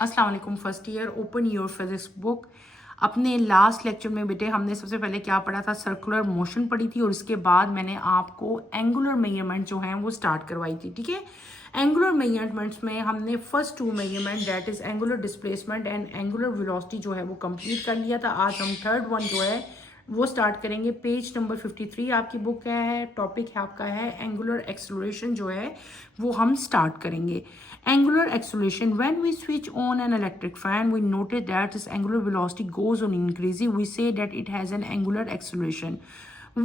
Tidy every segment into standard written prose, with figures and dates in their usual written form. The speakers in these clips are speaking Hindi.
अस्सलाम वालेकुम first year open your physics book. अपने लास्ट लेक्चर में बेटे हमने सबसे पहले क्या पढ़ा था, सर्कुलर मोशन पढ़ी थी और इसके बाद मैंने आपको एंगुलर मेजरमेंट जो हैं वो स्टार्ट करवाई थी। ठीक है, एंगुलर मेजरमेंट्स में हमने first two measurement that is angular displacement and angular velocity जो है वो कंप्लीट कर लिया था। आज हम थर्ड वन जो है वो स्टार्ट करेंगे। पेज नंबर 53 आपकी बुक का है, टॉपिक है आपका है एंगुलर एक्सेलरेशन जो है वो हम स्टार्ट करेंगे। Angular acceleration, when we switch on an electric fan, we notice that its angular velocity goes on increasing. We say that it has an angular acceleration.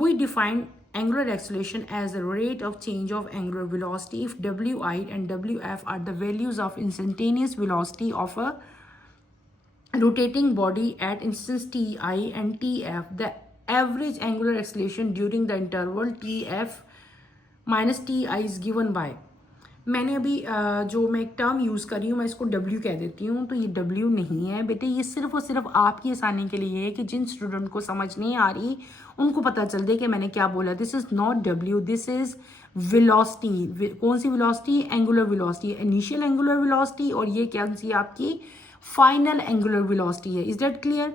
We define angular acceleration as the rate of change of angular velocity if Wi and Wf are the values of instantaneous velocity of a rotating body at instance ti and tf. The average angular acceleration during the interval tf minus ti is given by, मैंने अभी जो मैं एक टर्म यूज़ कर रही हूँ मैं इसको W कह देती हूँ, तो ये W नहीं है बेटे, ये सिर्फ और सिर्फ आपकी आसानी के लिए है कि जिन स्टूडेंट को समझ नहीं आ रही उनको पता चल दे कि मैंने क्या बोला। This is not W, this is velocity. कौन सी velocity? Angular velocity, initial angular velocity, और ये क्या सी आपकी फाइनल एंगुलर वेलोसिटी है। Is that clear?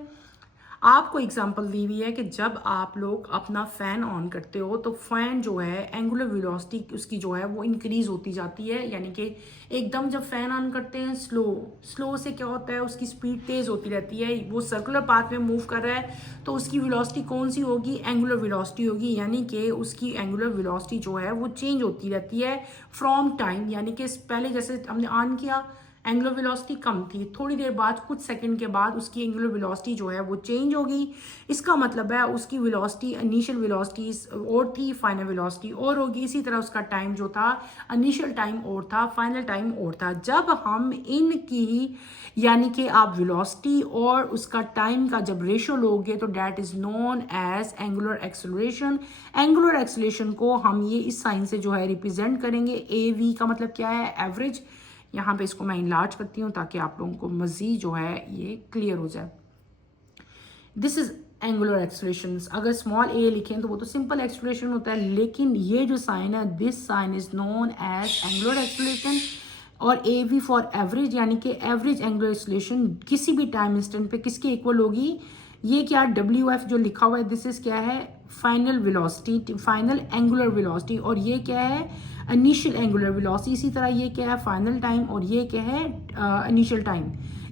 आपको एग्जांपल दी हुई है कि जब आप लोग अपना फ़ैन ऑन करते हो तो फ़ैन जो है एंगुलर वेलोसिटी उसकी जो है वो इंक्रीज़ होती जाती है, यानी कि एकदम जब फ़ैन ऑन करते हैं स्लो से क्या होता है उसकी स्पीड तेज़ होती रहती है, वो सर्कुलर पाथ में मूव कर रहा है तो उसकी वेलोसिटी कौन सी होगी? एंगुलर वेलोसिटी होगी, यानी कि उसकी एंगुलर वेलोसिटी जो है वो चेंज होती रहती है फ्रॉम टाइम। यानी कि पहले जैसे हमने ऑन किया एंगुलर वेलोसिटी कम थी, थोड़ी देर बाद कुछ सेकंड के बाद उसकी एंगुलर वेलोसिटी जो है वो चेंज होगी। इसका मतलब है उसकी वेलोसिटी इनिशियल वेलोसिटी और थी, फाइनल वेलोसिटी और होगी। इसी तरह उसका टाइम जो था इनिशियल टाइम और था, फाइनल टाइम और था। जब हम इनकी यानी कि आप वेलोसिटी और उसका टाइम का जब रेशियो लोगे तो that is known as angular acceleration. Angular acceleration को हम ये इस साइन से जो है रिप्रेजेंट करेंगे। ए वी का मतलब क्या है? एवरेज। यहाँ पे इसको मैं इनलार्ज करती हूँ ताकि आप लोगों को मज़ीद जो है ये क्लियर हो जाए। This is angular acceleration. अगर स्मॉल ए लिखें तो वो तो सिंपल एक्सेलरेशन होता है, लेकिन ये जो साइन है this sign is known as angular acceleration. और ए वी फॉर एवरेज, यानी कि एवरेज एंगुलर एक्सेलरेशन किसी भी टाइम इंस्टेंट पे किसके इक्वल होगी? ये क्या डब्ल्यू एफ जो लिखा हुआ है दिस इज क्या है? Final velocity, final angular velocity. और ये क्या है? Initial angular velocity. इसी तरह ये क्या है? Final time. और ये क्या है? Initial time.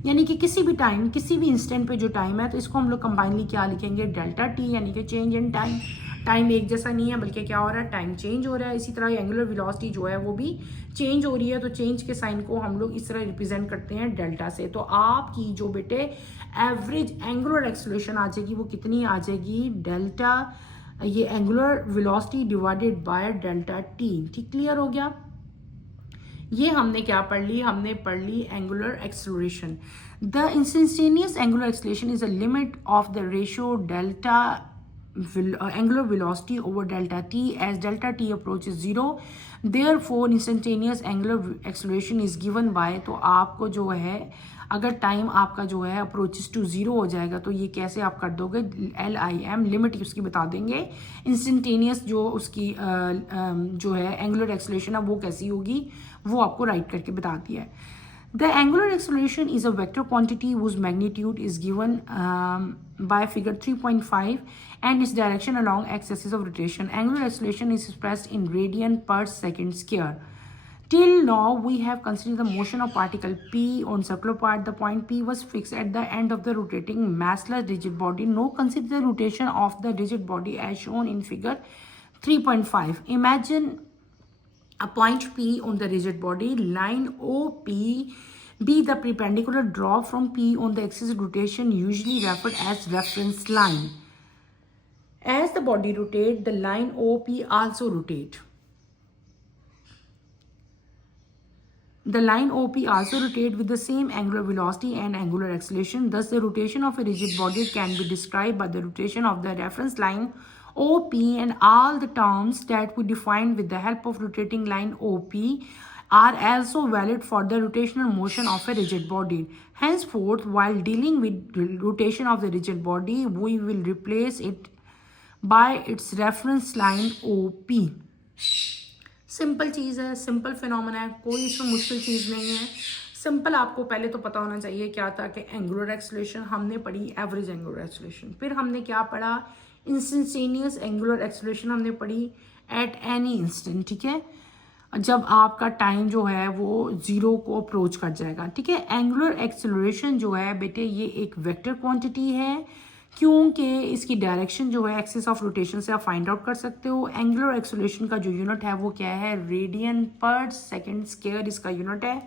यानी कि किसी भी टाइम किसी भी इंस्टेंट पे जो टाइम है तो इसको हम लोग कंबाइनली क्या लिखेंगे? डेल्टा टी, यानी कि चेंज इन टाइम। टाइम एक जैसा नहीं है बल्कि क्या हो रहा है? टाइम चेंज हो रहा है। इसी तरह एंगुलर वेलोसिटी जो है वो भी चेंज हो रही है, तो चेंज के साइन को हम लोग इस तरह रिप्रेजेंट करते हैं डेल्टा से। तो आपकी जो बेटे एवरेज एंगुलर एक्सेलरेशन आ जाएगी वो कितनी आ जाएगी? डेल्टा, ये angular velocity divided by delta T. ठीक, क्लियर हो गया? ये हमने क्या पढ़ ली? हमने पढ़ ली angular acceleration. The instantaneous angular acceleration is a limit of the ratio delta angular velocity over delta t as delta t approaches 0, therefore instantaneous angular acceleration is given by, तो आपको जो है अगर टाइम आपका जो है अप्रोचेस टू 0 हो जाएगा तो ये कैसे आप कर दोगे? LIM लिमिट उसकी बता देंगे। इंस्टेंटेनियस जो उसकी जो है एंगुलर एक्सेलरेशन है वो कैसी होगी वो आपको राइट करके बता दिया है। The angular acceleration is a vector quantity whose magnitude is given by figure 3.5 and its direction along x-axis of rotation. Angular acceleration is expressed in radian per second square. Till now, we have considered the motion of particle P on circular part. The point P was fixed at the end of the rotating massless rigid body. Now consider the rotation of the rigid body as shown in figure 3.5. Imagine a point P on the rigid body, line OP be the perpendicular drop from P on the axis of rotation, usually referred as reference line. As the body rotates, the line OP also rotate. The line OP also rotate with the same angular velocity and angular acceleration. Thus, the rotation of a rigid body can be described by the rotation of the reference line OP, and all the terms that we defined with the help of rotating line OP are also valid for the rotational motion of a rigid body. Henceforth, while dealing with rotation of the rigid body, we will replace it by its reference line OP. Simple चीज़ है, सिंपल फिनोमेना है, कोई इसमें मुश्किल चीज़ नहीं है। सिंपल आपको पहले तो पता होना चाहिए क्या था कि एंगुलर एक्सेलरेशन हमने पढ़ी, एवरेज एंगुलर एक्सेलरेशन, फिर हमने क्या पढ़ा, इंस्टेंटेनियस एंगुलर एक्सेलरेशन हमने पढ़ी एट एनी इंस्टेंट, ठीक है, जब आपका टाइम जो है वो जीरो को अप्रोच कर जाएगा, ठीक है। एंगुलर एक्सेलरेशन जो है बेटे ये एक वेक्टर क्वांटिटी है, क्योंकि इसकी डायरेक्शन जो है एक्सिस ऑफ रोटेशन से आप फाइंड आउट कर सकते हो। एंगुलर एक्सेलरेशन का जो यूनिट है वो क्या है, रेडियन पर सेकंड स्क्वायर इसका यूनिट है।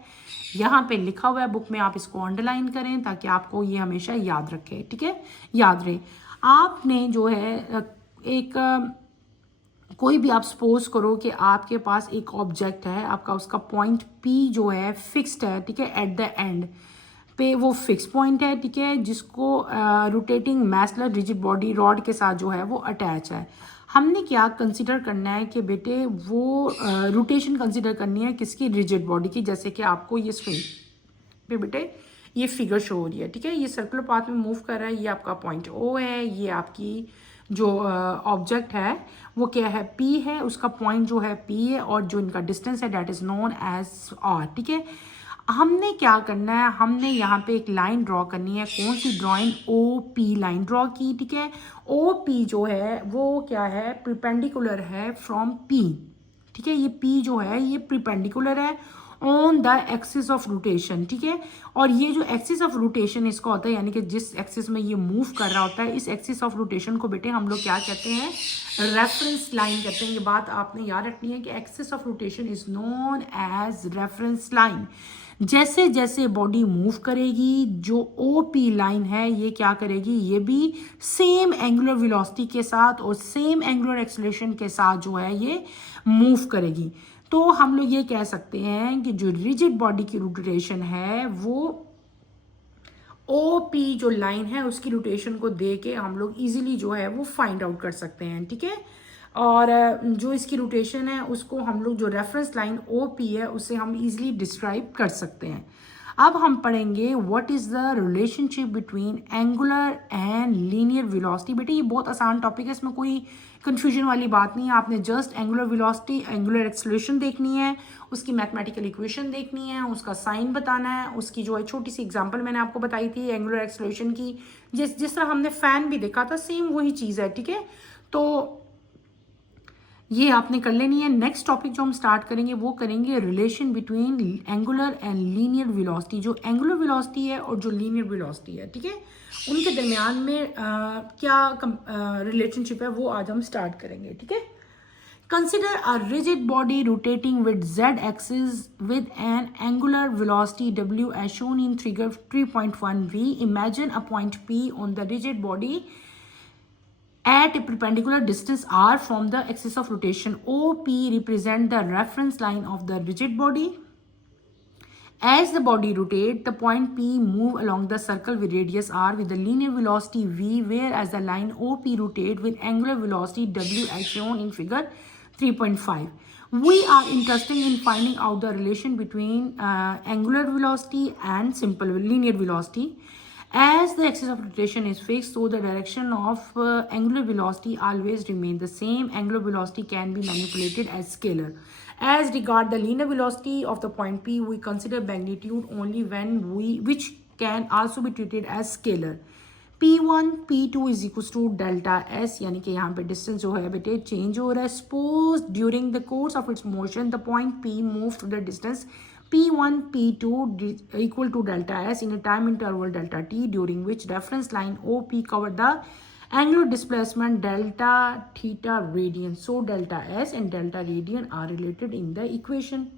यहाँ पे लिखा हुआ है बुक में, आप इसको अंडरलाइन करें ताकि आपको ये हमेशा याद रखे, ठीक है, याद रहे। आपने जो है एक कोई भी आप सपोज करो कि आपके पास एक ऑब्जेक्ट है, आपका उसका पॉइंट पी जो है फिक्स्ड है, ठीक है, एट द एंड पे वो फिक्स पॉइंट है, ठीक है, जिसको रोटेटिंग मैसलर रिजिड बॉडी रॉड के साथ जो है वो अटैच है। हमने क्या कंसिडर करना है कि बेटे वो रोटेशन कंसिडर करनी है किसकी, रिजिड बॉडी की। जैसे कि आपको ये स्क्रीन पे बेटे ये फिगर शो हो रही है, ठीक है, ये सर्कुलर पाथ में मूव कर रहा है, ये आपका पॉइंट ओ है, ये आपकी जो ऑब्जेक्ट है वो क्या है, पी है, उसका पॉइंट जो है पी है, और जो इनका डिस्टेंस है that is known as r, ठीक है। हमने क्या करना है, हमने यहाँ पे एक लाइन ड्रॉ करनी है, कौन सी drawing, O P line draw की, ठीक है। ओ पी जो है वो क्या है, प्रिपेंडिकुलर है फ्रॉम पी, ठीक है, ये पी जो है ये प्रिपेंडिकुलर है on the axis of rotation, ठीक है। और ये जो एक्सिस ऑफ रोटेशन इसका होता है, यानी कि जिस एक्सिस में ये मूव कर रहा होता है, इस एक्सिस ऑफ रोटेशन को बेटे हम लोग क्या कहते हैं, रेफरेंस लाइन कहते हैं। ये बात आपने याद रखनी है कि axis of rotation is known as reference line. जैसे जैसे बॉडी मूव करेगी, जो ओ पी लाइन है ये क्या करेगी, ये भी सेम एंगुलर वेलोसिटी के साथ और सेम एंगुलर एक्सेलरेशन के साथ जो है ये मूव करेगी। तो हम लोग ये कह सकते हैं कि जो रिजिड बॉडी की रोटेशन है वो ओ पी जो लाइन है उसकी रोटेशन को दे के हम लोग इजीली जो है वो फाइंड आउट कर सकते हैं, ठीक है। और जो इसकी रोटेशन है उसको हम लोग जो रेफरेंस लाइन ओ पी है उससे हम इजीली डिस्क्राइब कर सकते हैं। अब हम पढ़ेंगे what is the relationship between angular and linear velocity. बेटे ये बहुत आसान टॉपिक है, इसमें कोई कंफ्यूजन वाली बात नहीं है। आपने just angular velocity, angular acceleration देखनी है, उसकी मैथमेटिकल इक्वेशन देखनी है, उसका साइन बताना है, उसकी जो है छोटी सी एग्जांपल मैंने आपको बताई थी एंगुलर एक्सेलरेशन की, जिस तरह हमने फैन भी देखा था सेम वही चीज़ है, ठीक है। तो ये आपने कर लेनी है। नेक्स्ट टॉपिक जो हम स्टार्ट करेंगे वो करेंगे relation between angular and linear velocity. जो एंगुलर वेलोसिटी है और जो लीनियर वेलोसिटी है, ठीक है, उनके दरमियान में क्या रिलेशनशिप है वो आज हम स्टार्ट करेंगे, ठीक है। Consider a rigid body rotating with z axis with an angular velocity w as shown in figure 3.1b. Imagine a point P on the rigid body at a perpendicular distance r from the axis of rotation. OP represent the reference line of the rigid body. As the body rotates, the point P move along the circle with radius r with the linear velocity v, whereas the line OP rotate with angular velocity w as shown in figure 3.5. We are interested in finding out the relation between angular velocity and simple linear velocity. As the axis of rotation is fixed, so the direction of angular velocity always remain the same. Angular velocity can be manipulated as scalar. As regard the linear velocity of the point P, we consider magnitude only which can also be treated as scalar. P1, P2 is equals to delta S, यानी कि यहाँ पे डिस्टेंस जो है बेटे चेंज हो रहा है। Suppose during the course of its motion the point P moves to the distance P1, P2 equal to delta S in a time interval delta T, during which reference line OP cover the angular displacement delta theta radian. So delta S and delta radian are related in the equation.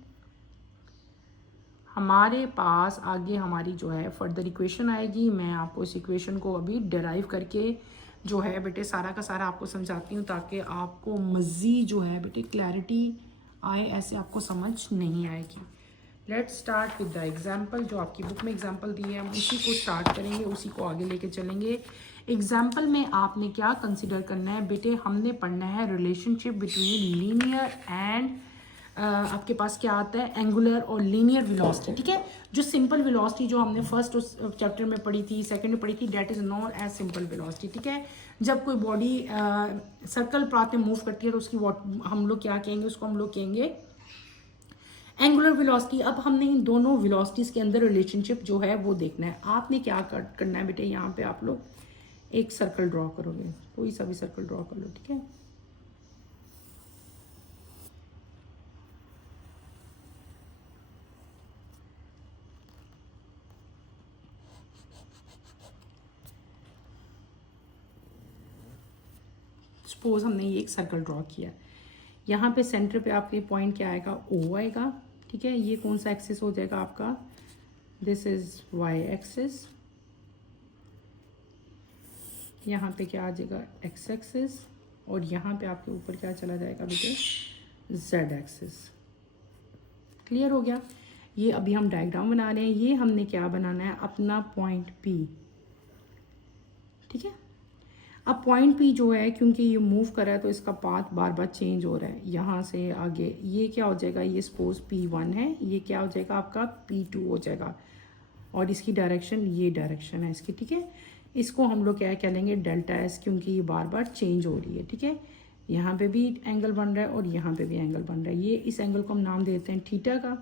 हमारे पास आगे हमारी जो है फर्दर इक्वेशन आएगी। मैं आपको इस इक्वेशन को अभी डिराइव करके जो है बेटे सारा का सारा आपको समझाती हूँ ताकि आपको मज़ीद जो है बेटे क्लैरिटी आए, ऐसे आपको समझ नहीं आएगी। Let's start with the example. जो आपकी बुक में एग्जाम्पल दिए हैं हम उसी को स्टार्ट करेंगे, उसी को आगे लेके चलेंगे। एग्जाम्पल में आपने क्या कंसिडर करना है बेटे, हमने पढ़ना है रिलेशनशिप बिटवीन लीनियर एंड आपके पास क्या आता है एंगुलर और लीनियर वेलोसिटी, ठीक है। जो सिंपल वेलोसिटी जो हमने फर्स्ट चैप्टर में पढ़ी थी, सेकंड में पढ़ी थी, that is known as simple velocity, ठीक है। जब कोई बॉडी सर्कल पाथ में मूव करती है तो उसकी हम लोग क्या कहेंगे, उसको हम लोग कहेंगे एंगुलर वेलोसिटी, अब हमने इन दोनों वेलोसिटीज के अंदर रिलेशनशिप जो है वो देखना है। आपने क्या करना है बेटे, यहाँ पे आप लोग एक सर्कल ड्रॉ करोगे, कोई सा भी सर्कल ड्रॉ कर लो, ठीक है। सपोज हमने ये एक सर्कल ड्रॉ किया, यहाँ पे सेंटर पे आपके पॉइंट क्या आएगा, ओ आएगा, ठीक है। ये कौन सा एक्सिस हो जाएगा आपका, दिस इज वाई एक्सिस। यहाँ पे क्या आ जाएगा, एक्स एक्सिस। और यहाँ पे आपके ऊपर क्या चला जाएगा बेटे, जेड एक्सिस। क्लियर हो गया। ये अभी हम डायग्राम बना रहे हैं, ये हमने क्या बनाना है, अपना पॉइंट पी, ठीक है। अब पॉइंट पी जो है, क्योंकि ये मूव कर रहा है तो इसका पाथ बार बार चेंज हो रहा है। यहाँ से आगे ये क्या हो जाएगा, ये सपोज P1 है, ये क्या हो जाएगा आपका P2 हो जाएगा। और इसकी डायरेक्शन, ये डायरेक्शन है इसकी, ठीक है। इसको हम लोग क्या कह लेंगे, डेल्टा एस, क्योंकि ये बार बार चेंज हो रही है, ठीक है। यहाँ पे भी एंगल बन रहा है और यहाँ पे भी एंगल बन रहा है। ये इस एंगल को हम नाम देते हैं थीटा का।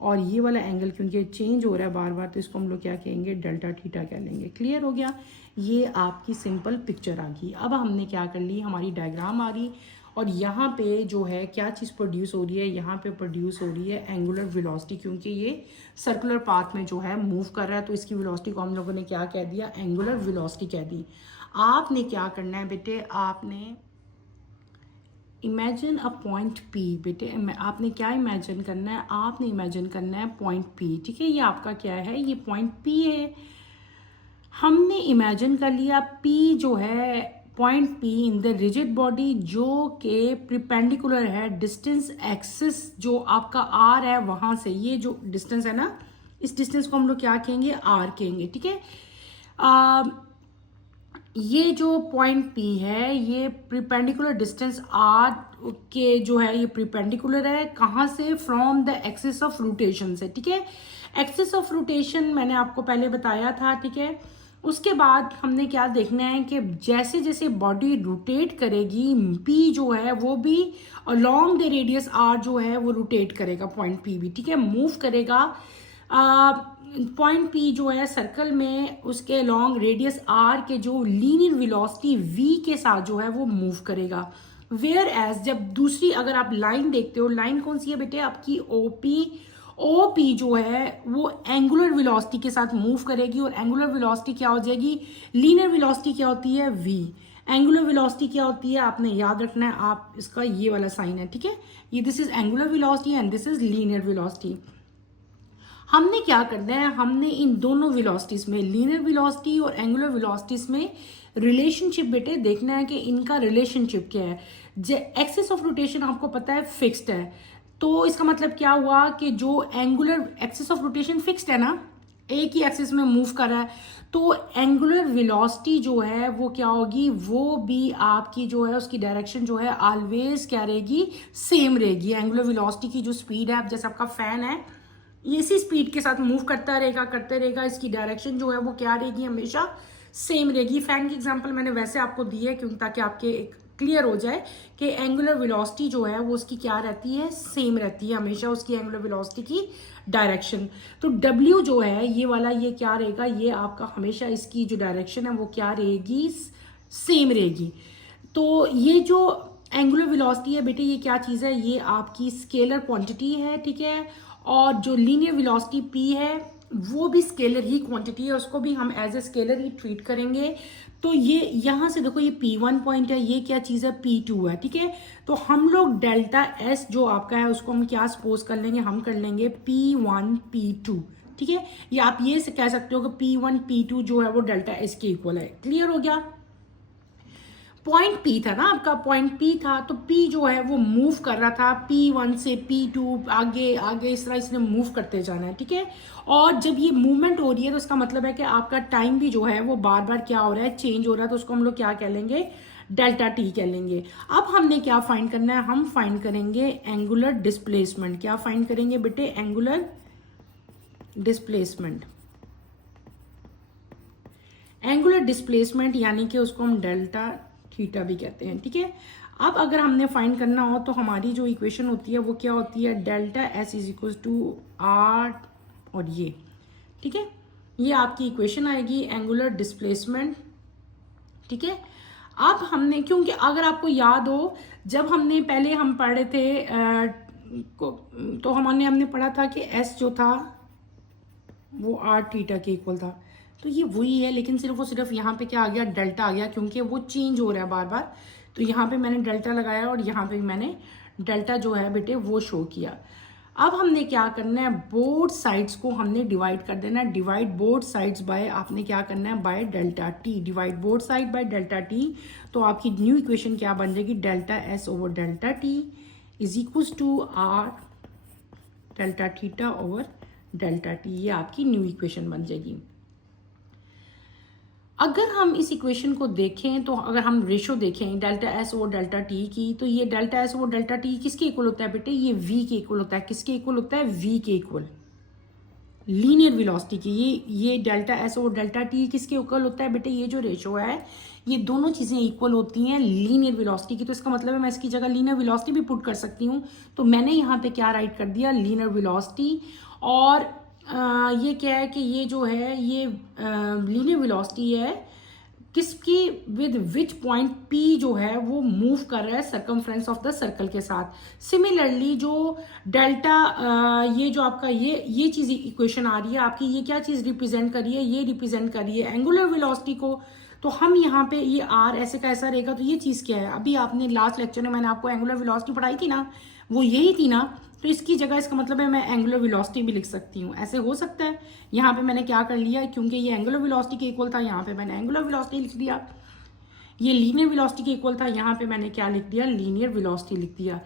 और ये वाला एंगल क्योंकि चेंज हो रहा है बार बार, तो इसको हम लोग क्या कहेंगे, डेल्टा थीटा कह लेंगे। क्लियर हो गया। ये आपकी सिंपल पिक्चर आ गई। अब हमने क्या कर ली, हमारी डायग्राम आ गई। और यहाँ पे जो है क्या चीज़ प्रोड्यूस हो रही है, यहाँ पे प्रोड्यूस हो रही है एंगुलर वेलोसिटी, क्योंकि ये सर्कुलर पाथ में जो है मूव कर रहा है, तो इसकी वेलोसिटी को हम लोगों ने क्या कह दिया, एंगुलर वेलोसिटी कह दी। आपने क्या करना है बेटे, आपने इमेजिन अ पॉइंट पी। बेटे आपने क्या इमेजिन करना है, आपने इमेजिन करना है पॉइंट पी, ठीक है। ये आपका क्या है, ये पॉइंट पी है। हमने इमेजिन कर लिया पी जो है, point P in the rigid body, जो के प्रिपेंडिकुलर है डिस्टेंस एक्सिस जो आपका आर है वहां से। ये जो डिस्टेंस है ना, इस डिस्टेंस को हम लोग क्या कहेंगे, आर कहेंगे, ठीक है। ये जो पॉइंट पी है, ये प्रिपेंडिकुलर डिस्टेंस आर के जो है, ये प्रिपेंडिकुलर है कहाँ से, from the axis of rotation से, ठीक है। एक्सिस ऑफ रोटेशन मैंने आपको पहले बताया था, ठीक है। उसके बाद हमने क्या देखना है कि जैसे जैसे बॉडी रोटेट करेगी, पी जो है वो भी अलोंग द रेडियस आर जो है वो रोटेट करेगा, पॉइंट पी भी, ठीक है, मूव करेगा। पॉइंट पी जो है सर्कल में, उसके लॉन्ग रेडियस आर के जो लीनियर वेलोसिटी वी के साथ जो है वो मूव करेगा। वेयर एज जब दूसरी अगर आप लाइन देखते हो, लाइन कौन सी है बेटे आपकी, ओपी जो है वो एंगुलर वेलोसिटी के साथ मूव करेगी। और एंगुलर वेलोसिटी क्या हो जाएगी, लीनियर वेलोसिटी क्या होती है, वी। एंगुलर वेलोसिटी क्या होती है, आपने याद रखना है, आप इसका ये वाला साइन है, ठीक है। ये this is angular velocity and this is linear velocity. हमने क्या करना है, हमने इन दोनों वेलोसिटीज में, लीनियर वेलोसिटी और एंगुलर वेलोसिटीज में रिलेशनशिप बेटे देखना है कि इनका रिलेशनशिप क्या है। एक्सिस ऑफ रोटेशन आपको पता है फिक्स्ड है, तो इसका मतलब क्या हुआ कि जो angular axis of rotation fixed है ना, एक ही एक्सिस में मूव कर रहा है, तो एंगुलर वेलोसिटी जो है वो क्या होगी, वो भी आपकी जो है उसकी डायरेक्शन जो है ऑलवेज क्या रहेगी, सेम रहेगी। एंगुलर वेलोसिटी की जो स्पीड है, जैसे आपका फैन है, ये इसी स्पीड के साथ मूव करता रहेगा करते रहेगा, इसकी डायरेक्शन जो है वो क्या रहेगी, हमेशा सेम रहेगी। फैन की एग्जांपल मैंने वैसे आपको दी है क्योंकि ताकि आपके एक क्लियर हो जाए कि एंगुलर वेलोसिटी जो है वो उसकी क्या रहती है, सेम रहती है हमेशा, उसकी एंगुलर वेलोसिटी की डायरेक्शन। तो W जो है ये वाला, ये क्या रहेगा, ये आपका हमेशा इसकी जो डायरेक्शन है वो क्या रहेगी, सेम रहेगी। तो ये जो एंगुलर वेलोसिटी है बेटे, ये क्या चीज़ है, ये आपकी स्केलर क्वांटिटी है, ठीक है। और जो लीनियर वेलोसिटी P है वो भी स्केलर ही क्वांटिटी है, उसको भी हम एज ए स्केलर ही ट्रीट करेंगे। तो ये यहाँ से देखो, ये P1 पॉइंट है, ये क्या चीज़ है, P2 है, ठीक है। तो हम लोग डेल्टा S जो आपका है उसको हम क्या सपोज कर लेंगे, हम कर लेंगे P1 P2, ठीक है। या आप ये से कह सकते हो कि P1 P2 जो है वो डेल्टा S के इक्वल है। क्लियर हो गया। पॉइंट P था ना आपका, पॉइंट P था, तो P जो है वो मूव कर रहा था P1 से P2, आगे आगे इस तरह इसने मूव करते जाना है, ठीक है। और जब ये मूवमेंट हो रही है तो इसका मतलब है कि आपका टाइम भी जो है वो बार बार क्या हो रहा है, चेंज हो रहा है, तो उसको हम लोग क्या कह लेंगे, डेल्टा टी कह लेंगे। अब हमने क्या फाइंड करना है, हम फाइंड करेंगे एंगुलर डिस्प्लेसमेंट। क्या फाइंड करेंगे बेटे, एंगुलर डिस्प्लेसमेंट। एंगुलर डिस्प्लेसमेंट यानी कि उसको हम डेल्टा थीटा भी कहते हैं, ठीक है। अब अगर हमने फाइंड करना हो तो हमारी जो इक्वेशन होती है वो क्या होती है, delta S is equal to R और ये, ठीक है, ये आपकी इक्वेशन आएगी एंगुलर डिस्प्लेसमेंट, ठीक है। अब हमने, क्योंकि अगर आपको याद हो जब हमने पहले हम पढ़े थे तो हमने पढ़ा था कि एस जो था वो आर थीटा के इक्वल था, तो ये वही है, लेकिन सिर्फ यहाँ पे क्या आ गया, डेल्टा आ गया, क्योंकि वो चेंज हो रहा है बार बार। तो यहाँ पे मैंने डेल्टा लगाया और यहाँ पे मैंने डेल्टा जो है बेटे वो शो किया। अब हमने क्या करना है, बोथ साइड्स को हमने डिवाइड कर देना है, डिवाइड बोथ साइड्स बाय, आपने क्या करना है, by delta T, divide both side by delta T. तो आपकी न्यू इक्वेशन क्या बन जाएगी, delta S over delta T is equal to R delta theta over delta T, ये आपकी न्यू इक्वेशन बन जाएगी। अगर हम इस इक्वेशन को देखें तो अगर हम रेशो देखें delta S over delta T की, तो ये delta S over delta T किसके इक्वल होता है बेटे, ये वी के इक्वल होता है। किसके इक्वल होता है, वी के इक्वल, लीनियर वेलोसिटी की। ये delta S over delta T किसके इक्वल होता है बेटे, ये जो रेशो है ये दोनों चीजें इक्वल होती हैं लीनियर वेलोसिटी की। तो इसका मतलब है मैं इसकी जगह लीनियर वेलोसिटी भी पुट कर सकती हूँ। तो मैंने यहाँ पे क्या राइट कर दिया, लीनियर वेलोसिटी। और ये क्या है कि ये जो है ये लीनियर वेलोसिटी है किसकी, विद विच पॉइंट पी जो है वो मूव कर रहा है सर्कमफ्रेंस ऑफ द सर्कल के साथ। सिमिलरली जो डेल्टा ये जो आपका ये चीज इक्वेशन आ रही है आपकी, ये क्या चीज रिप्रेजेंट कर रही है, ये रिप्रेजेंट कर रही है एंगुलर वेलोसिटी को। तो हम यहाँ पे ये आर ऐसे का ऐसा रहेगा, तो ये चीज क्या है, अभी आपने लास्ट लेक्चर में मैंने आपको एंगुलर वेलोसिटी पढ़ाई थी ना, वो यही थी ना। तो इसकी जगह इसका मतलब है मैं एंगुलर वेलोसिटी भी लिख सकती हूँ, ऐसे हो सकता है। यहाँ पे मैंने क्या कर लिया, क्योंकि ये एंगुलर वेलोसिटी के इक्वल था, यहाँ पे मैंने एंगुलर वेलोसिटी लिख दिया। ये लीनियर वेलोसिटी के इक्वल था, यहाँ पे मैंने क्या लिख दिया, लीनियर वेलोसिटी लिख दिया।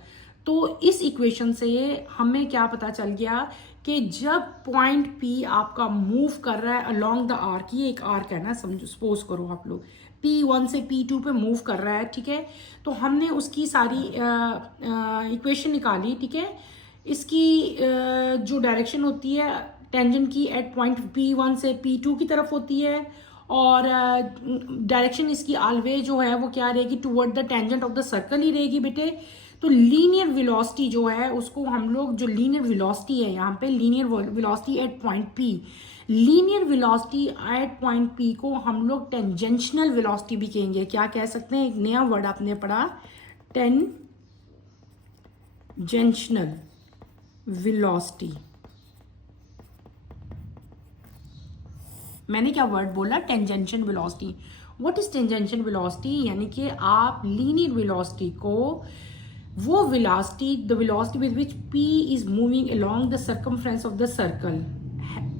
तो इस इक्वेशन से हमें क्या पता चल गया कि जब पॉइंट पी आपका मूव कर रहा है अलोंग द आर्क, ये एक आर्क है ना, समझो, सपोज करो आप लोग P1 से P2 पे मूव कर रहा है, ठीक है। तो हमने उसकी सारी इक्वेशन निकाली, ठीक है। इसकी जो डायरेक्शन होती है टेंजेंट की एट पॉइंट P1 से P2 की तरफ होती है, और डायरेक्शन इसकी ऑलवेज जो है वो क्या रहेगी, toward the tangent of the circle ही रहेगी बेटे। तो लीनियर वेलोसिटी जो है उसको हम लोग, जो लीनियर वेलोसिटी है यहाँ पे, linear velocity at point P, linear velocity at point P को हम लोग टेंजेंशनल वेलोसिटी भी कहेंगे। क्या कह सकते हैं, एक नया वर्ड आपने पढ़ा, टेंजेंशनल वेलोसिटी। मैंने क्या वर्ड बोला, tangential velocity. What is tangential velocity, यानी कि आप लीनियर वेलोसिटी को, वो velocity, the velocity with which p is moving along the circumference of the circle,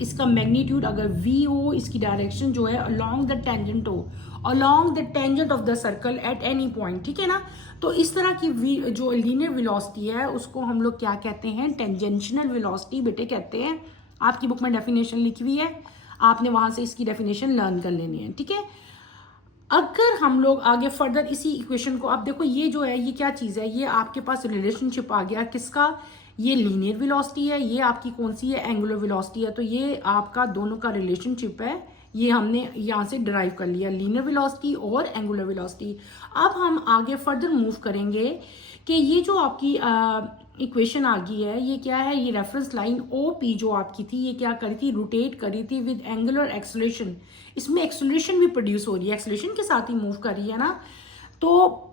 इसका मैग्नीट्यूड अगर v हो, इसकी डायरेक्शन जो है अलोंग द टेंजेंट हो, along the tangent of the circle at any point, ठीक है ना। तो इस तरह की जो लीनियर वेलोसिटी है उसको हम लोग क्या कहते हैं, टेंजेंशियल वेलोसिटी बेटे कहते हैं। आपकी बुक में डेफिनेशन लिखी हुई है, आपने वहां से इसकी डेफिनेशन लर्न कर लेनी है, ठीक है। अगर हम लोग आगे फर्दर इसी इक्वेशन को, आप देखो ये जो है ये क्या चीज है, ये आपके पास रिलेशनशिप आ गया किसका, ये लीनियर वेलोसिटी है, ये आपकी कौन सी है, एंगुलर वेलोसिटी है। तो ये आपका दोनों का रिलेशनशिप है, ये हमने यहाँ से डिराइव कर लिया, लीनियर वेलोसिटी और एंगुलर वेलोसिटी। अब हम आगे फर्दर मूव करेंगे कि ये जो आपकी इक्वेशन आ गई है, ये क्या है, ये रेफरेंस लाइन OP जो आपकी थी, ये क्या करी थी, रोटेट करी थी विद एंगुलर एक्सेलरेशन। इसमें एक्सेलरेशन भी प्रोड्यूस हो रही है, एक्सेलरेशन के साथ ही मूव कर रही है ना। तो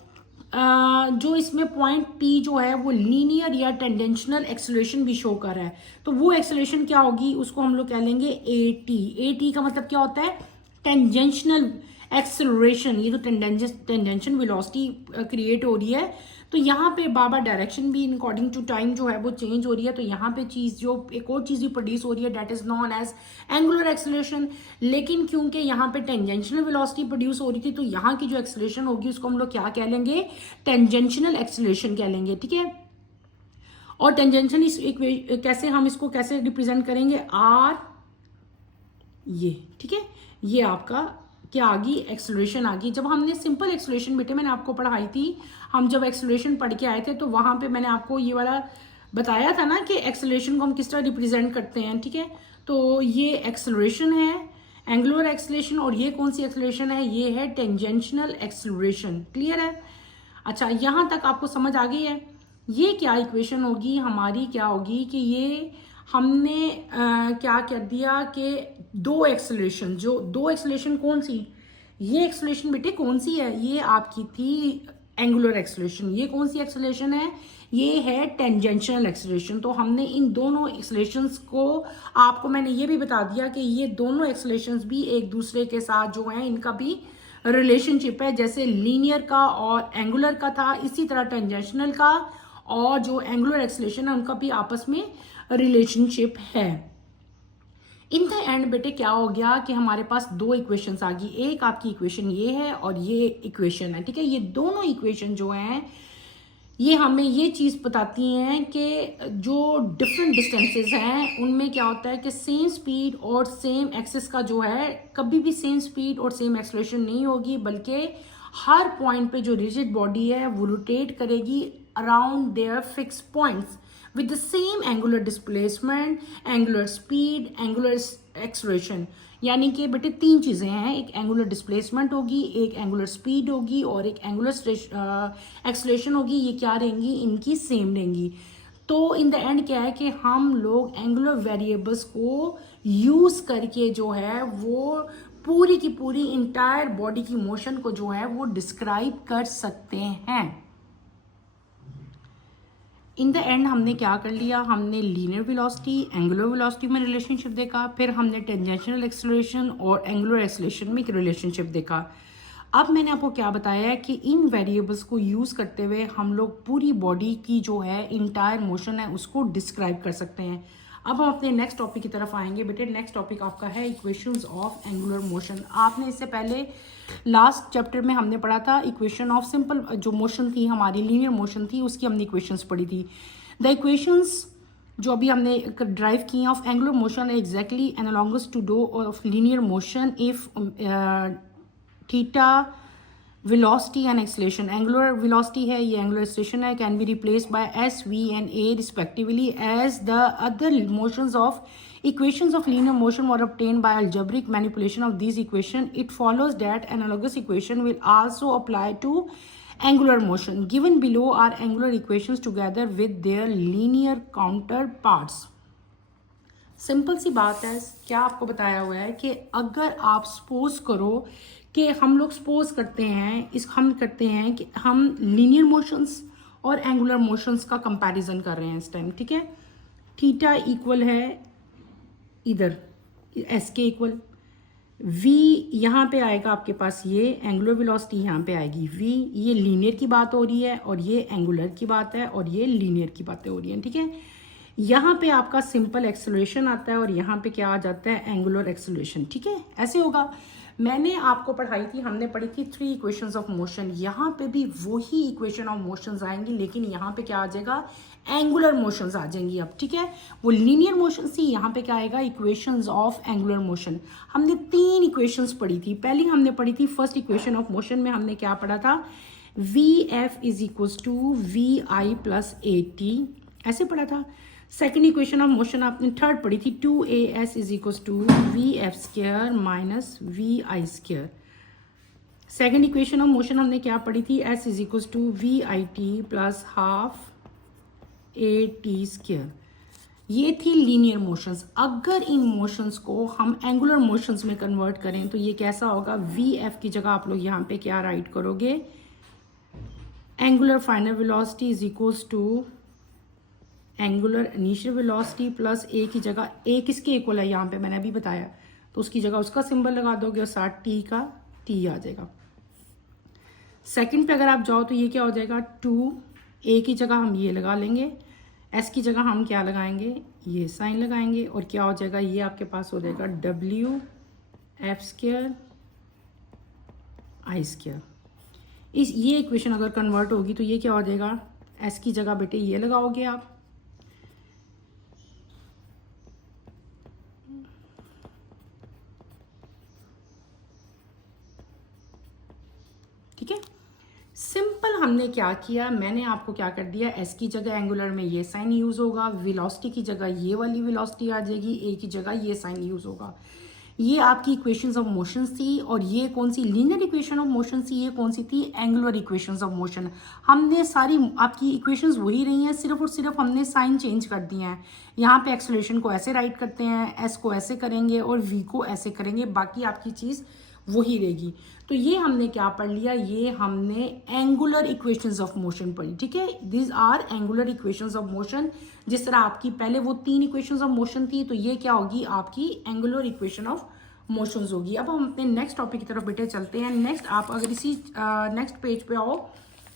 जो इसमें पॉइंट P जो है वो लीनियर या टेंडेंशनल एक्सेलरेशन भी शो कर रहा है। तो वो एक्सेलरेशन क्या होगी, उसको हम लोग कह लेंगे AT का मतलब क्या होता है, टेंजेंशनल एक्सेलरेशन। ये तो टेंजेंशन वेलोसिटी क्रिएट हो रही है। तो यहाँ पे बाबा डायरेक्शन भी अकॉर्डिंग टू टाइम जो है वो चेंज हो रही है। तो यहाँ पे चीज जो एक और चीज भी प्रोड्यूस हो रही है, that is known as angular acceleration. लेकिन क्योंकि यहाँ पे टेंजेंशियल वेलोसिटी प्रोड्यूस हो रही थी, तो यहाँ की जो एक्सेलरेशन होगी उसको हम लोग क्या कह लेंगे, टेंजेंशियल एक्सेलरेशन कह लेंगे, ठीक है। और टेंजेंशियल कैसे, हम इसको कैसे रिप्रेजेंट करेंगे, आर, ये, ठीक है। ये आपका क्या आ गई, एक्सेलरेशन आ गई। जब हमने सिंपल एक्सेलरेशन बेटे मैंने आपको पढ़ाई थी, हम जब एक्सेलरेशन पढ़ के आए थे, तो वहां पे मैंने आपको ये वाला बताया था ना कि एक्सेलरेशन को हम किस तरह रिप्रेजेंट करते हैं, ठीक है। तो ये एक्सेलरेशन है, एंगुलर एक्सेलरेशन, और ये कौन सी एक्सेलरेशन है, ये है टेंजेंशियल एक्सेलरेशन। क्लियर है। अच्छा, यहाँ तक आपको समझ आ गई है? ये क्या इक्वेशन होगी हमारी, क्या होगी कि ये हमने क्या कर दिया कि दो एक्सेलरेशन, जो दो एक्सेलरेशन कौन सी, ये एक्सेलरेशन बेटे कौन सी है, ये आपकी थी एंगुलर एक्सेलरेशन। ये कौन सी एक्सेलरेशन है, ये है टेंजेंशियल एक्सेलरेशन। तो हमने इन दोनों एक्सेलरेशंस को, आपको मैंने ये भी बता दिया कि ये दोनों एक्सेलरेशंस भी एक दूसरे के साथ जो है इनका भी रिलेशनशिप है। जैसे लीनियर का और एंगुलर का था, इसी तरह टेंजेंशियल का और जो एंगुलर एक्सेलरेशन है उनका भी आपस में रिलेशनशिप है। इन द एंड बेटे क्या हो गया कि हमारे पास दो इक्वेशंस आ गई। एक आपकी इक्वेशन ये है और ये इक्वेशन है, ठीक है। ये दोनों इक्वेशन जो हैं ये हमें ये चीज बताती हैं कि जो डिफरेंट डिस्टेंसेस हैं उनमें क्या होता है कि सेम स्पीड और सेम एक्सिस का जो है, कभी भी सेम स्पीड और सेम एक्सेलरेशन नहीं होगी, बल्कि हर पॉइंट पे जो रिजिड बॉडी है वो रोटेट करेगी around their fix points with the same angular displacement, angular speed, angular acceleration। यानी कि बेटे तीन चीजें हैं, एक एंगुलर डिस्प्लेसमेंट होगी, एक एंगुलर स्पीड होगी और एक एंगुलर एक्सलेशन होगी। ये क्या रहेंगी, इनकी सेम रहेंगी। तो इन द एंड क्या है कि हम लोग एंगुलर वेरिएबल्स को यूज करके जो है वो पूरी की पूरी इंटायर बॉडी की मोशन को जो है वो डिस्क्राइब कर सकते हैं। इन द एंड हमने क्या कर लिया, हमने लीनियर वेलोसिटी, एंगुलर वेलोसिटी में रिलेशनशिप देखा, फिर हमने टेंजेंशियल एक्सेलरेशन और एंगुलर एक्सेलरेशन में एक रिलेशनशिप देखा। अब मैंने आपको क्या बताया है कि इन वेरिएबल्स को यूज करते हुए हम लोग पूरी बॉडी की जो है इंटायर मोशन है उसको डिस्क्राइब कर सकते हैं। अब हम अपने नेक्स्ट टॉपिक की तरफ आएंगे बेटे। नेक्स्ट टॉपिक आपका है इक्वेशंस ऑफ एंगुलर मोशन। आपने इससे पहले लास्ट चैप्टर में हमने पढ़ा था इक्वेशन ऑफ सिंपल जो मोशन थी हमारी, लीनियर मोशन थी, उसकी हमने इक्वेशंस पढ़ी थी। द इक्वेशंस जो अभी हमने ड्राइव की हैं of angular motion exactly analogous to दो of linear motion if theta velocity and acceleration। angular velocity है, ये angular acceleration है, can be replaced by s, v and a respectively as the other motions of equations of linear motion were obtained by algebraic manipulation of these equation। it follows that analogous equation will also apply to angular motion। given below are angular equations together with their linear counterparts। Simple सी बात है, क्या आपको बताया हुआ है कि अगर आप सपोज करो कि हम लोग सपोज करते हैं हम करते हैं कि हम लीनियर मोशंस और एंगुलर मोशंस का कंपैरिजन कर रहे हैं इस टाइम, ठीक है। थीटा इक्वल है इधर एस के इक्वल, वी यहाँ पे आएगा आपके पास, ये एंगुलर वेलोसिटी यहाँ पे आएगी वी। ये लीनियर की बात हो रही है और ये एंगुलर की बात है और ये लीनियर की बातें हो रही हैं, ठीक है। यहाँ पे आपका सिंपल एक्सेलरेशन आता है और यहाँ पे क्या आ जाता है, एंगुलर एक्सेलरेशन, ठीक है। ऐसे होगा। मैंने आपको पढ़ाई थी, हमने पढ़ी थी 3 इक्वेशंस ऑफ मोशन। यहाँ पे भी वही इक्वेशन ऑफ मोशंस आएंगी, लेकिन यहाँ पे क्या आ जाएगा, एंगुलर मोशंस आ जाएंगी अब, ठीक है। वो लीनियर मोशन थी, यहाँ पे क्या आएगा, इक्वेशंस ऑफ एंगुलर मोशन। हमने 3 इक्वेशंस पढ़ी थी। पहली हमने पढ़ी थी फर्स्ट इक्वेशन ऑफ मोशन में हमने क्या पढ़ा था, V F is equals to V I plus A T, ऐसे पढ़ा था। सेकेंड इक्वेशन ऑफ मोशन आपने थर्ड पढ़ी थी, 2as is equals to V F square minus V I square. Second equation of motion हमने क्या पढ़ी थी, s is equals to V I T plus half A T square. ये थी लीनियर मोशंस। अगर इन मोशंस को हम एंगुलर मोशंस में कन्वर्ट करें तो ये कैसा होगा, वी एफ की जगह आप लोग यहाँ पे क्या राइट करोगे, angular final velocity is equals to angular initial velocity plus a की जगह, ए किसके इक्वल है यहाँ पे मैंने अभी बताया, तो उसकी जगह उसका सिंबल लगा दोगे और साथ टी का टी आ जाएगा। सेकंड पे अगर आप जाओ तो ये क्या हो जाएगा, 2 ए की जगह हम ये लगा लेंगे, एस की जगह हम क्या लगाएंगे, ये साइन लगाएंगे और क्या हो जाएगा, ये आपके पास हो जाएगा डब्ल्यू एफ स्क्वायर आई स्क्वायर। इस ये इक्वेशन अगर कन्वर्ट होगी तो ये क्या हो जाएगा, एस की जगह बेटे ये लगाओगे आप, ठीक है। सिंपल हमने क्या किया, मैंने आपको क्या कर दिया, एस की जगह एंगुलर में ये साइन यूज होगा, वेलोसिटी की जगह ये वाली वेलोसिटी आ जाएगी, ए की जगह ये साइन यूज होगा। ये आपकी इक्वेशंस ऑफ मोशंस थी, और ये कौन सी लीनियर इक्वेशन ऑफ मोशन थी, ये कौन सी थी, एंगुलर इक्वेशंस ऑफ मोशन। हमने सारी आपकी इक्वेशंस वही रही हैं, सिर्फ और सिर्फ हमने साइन चेंज कर दिए हैं। यहाँ पे एक्सेलरेशन को ऐसे राइट करते हैं, एस को ऐसे करेंगे और वी को ऐसे करेंगे, बाकी आपकी चीज़ वही रहेगी। तो ये हमने क्या पढ़ लिया, ये हमने एंगुलर इक्वेशंस ऑफ मोशन पढ़ी, ठीक है। These are angular equations of motion. जिस तरह आपकी पहले वो 3 इक्वेशंस ऑफ मोशन थी, तो ये क्या होगी, आपकी एंगुलर इक्वेशन ऑफ मोशंस होगी। अब हम अपने नेक्स्ट टॉपिक की तरफ बेटे चलते हैं। नेक्स्ट आप अगर इसी नेक्स्ट पेज पे आओ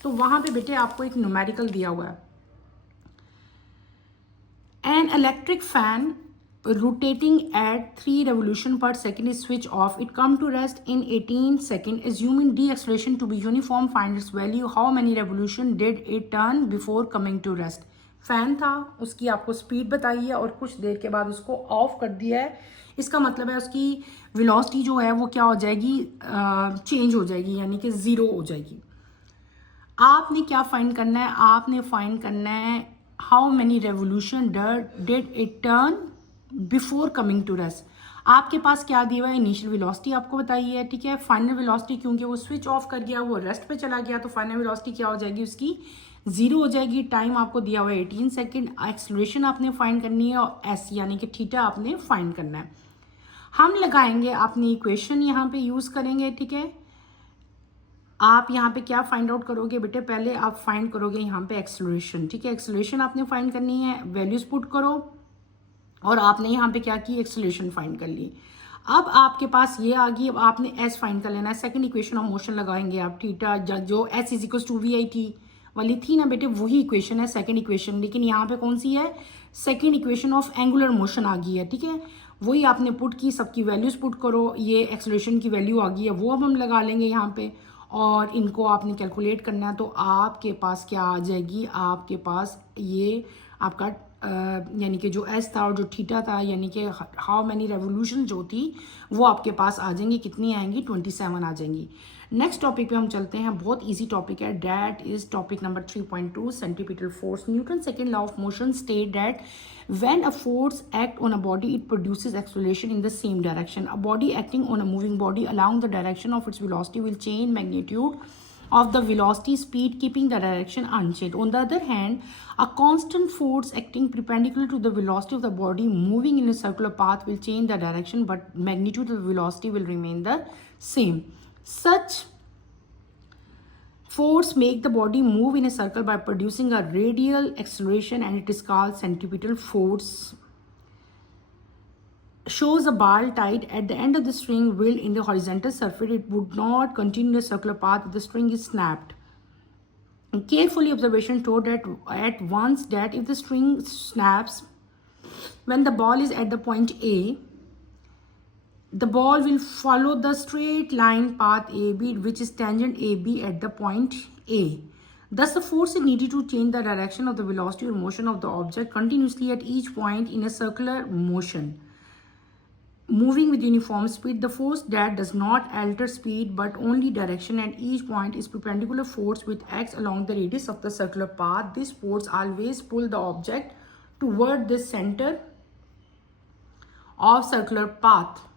तो वहां पे बेटे आपको एक न्यूमेरिकल दिया हुआ है। An electric fan rotating at 3 revolution per second is switch off. It come to rest in 18 seconds. Assuming d acceleration to be uniform, find its value. How many revolution did it turn before coming to rest? Fan था, उसकी आपको स्पीड बताई है और कुछ देर के बाद उसको ऑफ कर दिया है। इसका मतलब है उसकी वेलोसिटी जो है वो क्या हो जाएगी, चेंज हो जाएगी, यानी कि 0 हो जाएगी। आपने क्या फाइंड करना है, आपने फाइंड करना है how many revolution did it turn before coming to rest. आपके पास क्या दिया हुआ है, इनिशियल वेलोसिटी आपको बताई है, ठीक है। फाइनल वेलोसिटी क्योंकि वो स्विच ऑफ कर गया, वो रेस्ट पे चला गया, तो फाइनल वेलोसिटी क्या हो जाएगी, उसकी 0 हो जाएगी। टाइम आपको दिया हुआ है 18 सेकेंड। एक्सेलरेशन आपने फाइंड करनी है और एस यानी कि थीटा आपने फाइंड करना है। हम लगाएंगे अपनी इक्वेशन यहाँ पे यूज करेंगे, ठीक है। आप यहाँ पे क्या फाइंड आउट करोगे बेटे, पहले आप फाइंड करोगे यहाँ पे एक्सेलरेशन, ठीक है। एक्सेलरेशन आपने फाइंड करनी है, वैल्यूज पुट करो और आपने यहाँ पे क्या की, एक्सेलरेशन फाइंड कर ली। अब आपके पास ये आ गई, अब आपने एस फाइंड कर लेना है। सेकंड इक्वेशन ऑफ मोशन लगाएंगे आप, थीटा जो S is equal to V I T वाली थी ना बेटे, वही इक्वेशन है सेकंड इक्वेशन, लेकिन यहाँ पे कौन सी है, second equation of angular motion आ गई है, ठीक है। वही आपने पुट की, सबकी वैल्यूज पुट करो, ये एक्सेलरेशन की वैल्यू आ गई है, वो अब हम लगा लेंगे यहाँ पे और इनको आपने कैलकुलेट करना है। तो आपके पास क्या आ जाएगी, आपके पास ये आपका यानी कि जो एस था और जो थीटा था, यानी कि हाउ मैनी रेवोल्यूशन जो थी वो आपके पास आ जाएंगी। कितनी आएंगी, 27 आ जाएंगी। नेक्स्ट टॉपिक पे हम चलते हैं, बहुत इजी टॉपिक है, that is topic number 3.2 centripetal force. Newton second law of motion state that when a force act on a body it produces acceleration in the same direction. A body acting on a moving body along the direction of its velocity will change magnitude of the velocity speed keeping the direction unchanged. On the other hand, a constant force acting perpendicular to the velocity of the body moving in a circular path will change the direction but magnitude of the velocity will remain the same. Such force make the body move in a circle by producing a radial acceleration and it is called centripetal force. Shows a ball tied at the end of the string wheel in the horizontal surface, it would not continue the circular path if the string is snapped. Carefully observation showed that at once that if the string snaps when the ball is at the point A, the ball will follow the straight line path AB, which is tangent AB at the point A. Thus, the force is needed to change the direction of the velocity or motion of the object continuously at each point in a circular motion. Moving with uniform speed, the force that does not alter speed but only direction at each point is perpendicular force which acts along the radius of the circular path. This force always pull the object toward the center of circular path.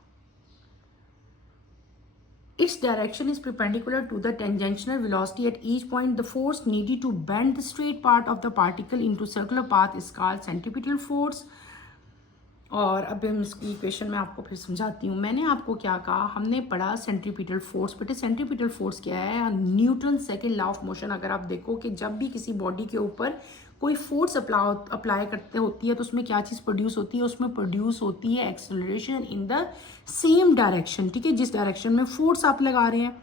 Its direction is perpendicular to the tangential velocity at each point. The force needed to bend the straight part of the particle into circular path is called centripetal force. और अब हम इसकी इक्वेशन में आपको फिर समझाती हूँ। मैंने आपको क्या कहा, हमने पढ़ा सेंट्रीपिटल फोर्स। बेटे सेंट्रीपिटल फोर्स क्या है, Newton second law of motion. अगर आप देखो कि जब भी किसी बॉडी के ऊपर कोई फोर्स अप्लाई करते होती है तो उसमें क्या चीज़ प्रोड्यूस होती है, उसमें प्रोड्यूस होती है acceleration in the same direction, ठीक है, जिस डायरेक्शन में फोर्स आप लगा रहे हैं।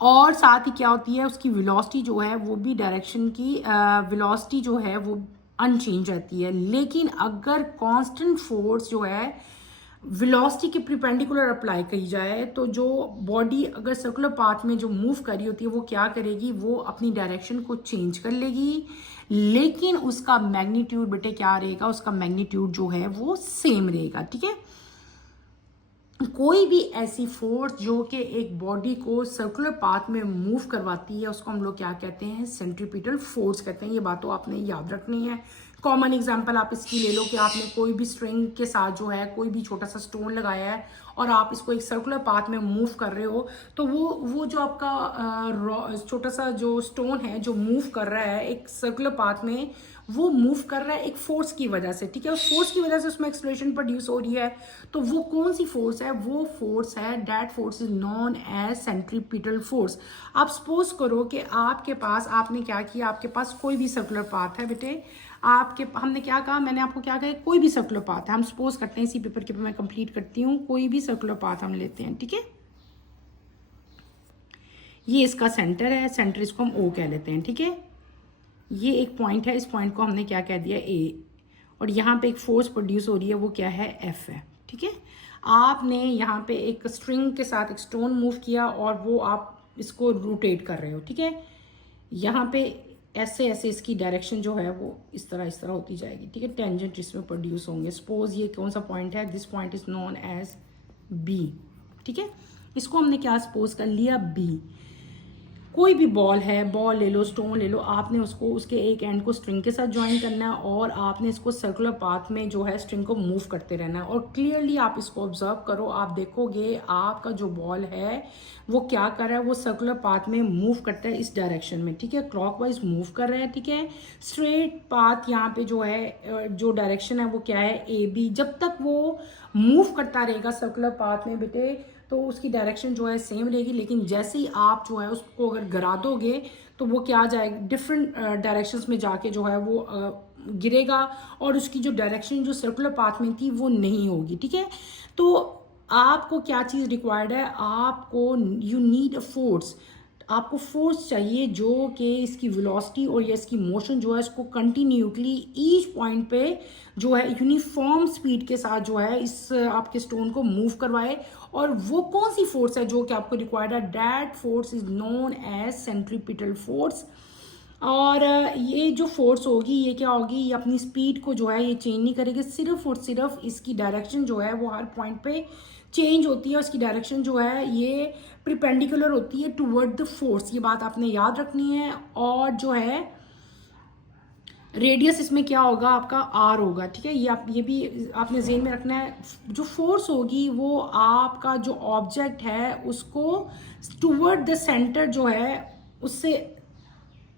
और साथ ही क्या होती है, उसकी वेलोसिटी जो है वो भी डायरेक्शन की वेलोसिटी जो है वो अनचेंज रहती है। लेकिन अगर कांस्टेंट फोर्स जो है वेलोसिटी के परपेंडिकुलर अप्लाई की जाए तो जो बॉडी अगर सर्कुलर पाथ में जो मूव कर रही होती है वो क्या करेगी, वो अपनी डायरेक्शन को चेंज कर लेगी, लेकिन उसका मैग्नीट्यूड बेटे क्या रहेगा, उसका मैग्नीट्यूड जो है वो सेम रहेगा, ठीक है। कोई भी ऐसी फोर्स जो कि एक बॉडी को सर्कुलर पाथ में मूव करवाती है उसको हम लोग क्या कहते हैं, सेंट्रीपिटल फोर्स कहते हैं। ये बात तो आपने याद रखनी है कॉमन एग्जांपल आप इसकी ले लो कि आपने कोई भी स्ट्रिंग के साथ जो है कोई भी छोटा सा स्टोन लगाया है और आप इसको एक सर्कुलर पाथ में मूव कर रहे हो, तो वो जो आपका छोटा सा जो स्टोन है जो मूव कर रहा है एक सर्कुलर पाथ में, वो मूव कर रहा है एक फोर्स की वजह से, ठीक है। उस फोर्स की वजह से उसमें एक्सलेशन प्रोड्यूस हो रही है। तो वो कौन सी फोर्स है? वो फोर्स है, that force is known as centripetal force. आप सपोज करो कि आपके पास, आपने क्या किया, आपके पास कोई भी सर्कुलर पाथ है बेटे, आपके, हमने क्या कहा, मैंने आपको क्या कहा, कोई भी सर्कुलर पाथ है, हम सपोज करते हैं इसी पेपर के पे मैं कंप्लीट करती हूँ, कोई भी सर्कुलर पाथ हम लेते हैं, ठीक है। ये इसका सेंटर है, सेंटर इसको हम ओ कह लेते हैं, ठीक है। ये एक पॉइंट है, इस पॉइंट को हमने क्या कह दिया, ए, और यहाँ पे एक फोर्स प्रोड्यूस हो रही है, वो क्या है, एफ है, ठीक है। आपने यहाँ पे एक स्ट्रिंग के साथ एक स्टोन मूव किया और वो आप इसको रोटेट कर रहे हो, ठीक है। यहाँ पे ऐसे ऐसे इसकी डायरेक्शन जो है वो इस तरह होती जाएगी, ठीक है। टेंजेंट इसमें प्रोड्यूस होंगे। सपोज ये कौन सा पॉइंट है, this point is known as B, ठीक है। इसको हमने क्या सपोज कर लिया, बी। कोई भी बॉल है, बॉल ले लो, स्टोन ले लो, आपने उसको उसके एक एंड को स्ट्रिंग के साथ ज्वाइन करना है और आपने इसको सर्कुलर पाथ में जो है स्ट्रिंग को मूव करते रहना है। और क्लियरली आप इसको ऑब्जर्व करो, आप देखोगे आपका जो बॉल है वो क्या कर रहा है, वो सर्कुलर पाथ में मूव करता है इस डायरेक्शन में, ठीक है। क्लॉकवाइज मूव कर रहा है, ठीक है। स्ट्रेट पाथ यहाँ पे जो है, जो डायरेक्शन है वो क्या है, ए बी। जब तक वो मूव करता रहेगा सर्कुलर पाथ में बेटे, तो उसकी डायरेक्शन जो है सेम रहेगी। लेकिन जैसे ही आप जो है उसको अगर गिरा दोगे तो वो क्या जाएगा, डिफरेंट डायरेक्शंस में जाके जो है वो गिरेगा और उसकी जो डायरेक्शन जो सर्कुलर पाथ में थी वो नहीं होगी, ठीक है। तो आपको क्या चीज़ रिक्वायर्ड है, आपको यू नीड अ फोर्स, आपको फोर्स चाहिए जो कि इसकी वेलोसिटी और या इसकी मोशन जो है इसको कंटिन्यूसली ईच पॉइंट पे जो है यूनिफॉर्म स्पीड के साथ जो है इस आपके स्टोन को मूव करवाए। और वो कौन सी फोर्स है जो कि आपको रिक्वायर्ड है, that force is known as centripetal force. और ये जो फोर्स होगी ये क्या होगी, ये अपनी स्पीड को जो है ये चेंज नहीं करेगी, सिर्फ और सिर्फ इसकी डायरेक्शन जो है वो हर पॉइंट पे चेंज होती है। उसकी डायरेक्शन जो है ये प्रिपेंडिकुलर होती है टुवर्ड द फोर्स, ये बात आपने याद रखनी है। और जो है रेडियस इसमें क्या होगा, आपका आर होगा, ठीक है। ये भी आपने ज़हन में रखना है। जो फोर्स होगी वो आपका जो ऑब्जेक्ट है उसको टुवर्ड द सेंटर जो है उससे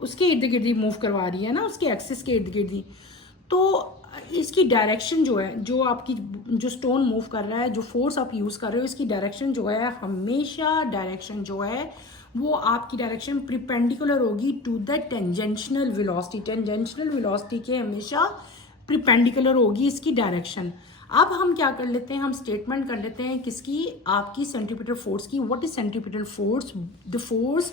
उसके इर्द गिर्द ही मूव करवा रही है ना, उसके एक्सिस के इर्द गिर्द ही। तो इसकी डायरेक्शन जो है, जो आपकी जो स्टोन मूव कर रहा है, जो फोर्स आप यूज़ कर रहे हो, इसकी डायरेक्शन जो है हमेशा डायरेक्शन जो है वो आपकी डायरेक्शन प्रिपेंडिकुलर होगी टू द टेंजेंशनल वेलोसिटी। टेंजेंशनल वेलोसिटी के हमेशा प्रिपेंडिकुलर होगी इसकी डायरेक्शन। अब हम क्या कर लेते हैं, हम स्टेटमेंट कर लेते हैं किसकी, आपकी सेंट्रीपिटल फोर्स की। What is centripetal force? The force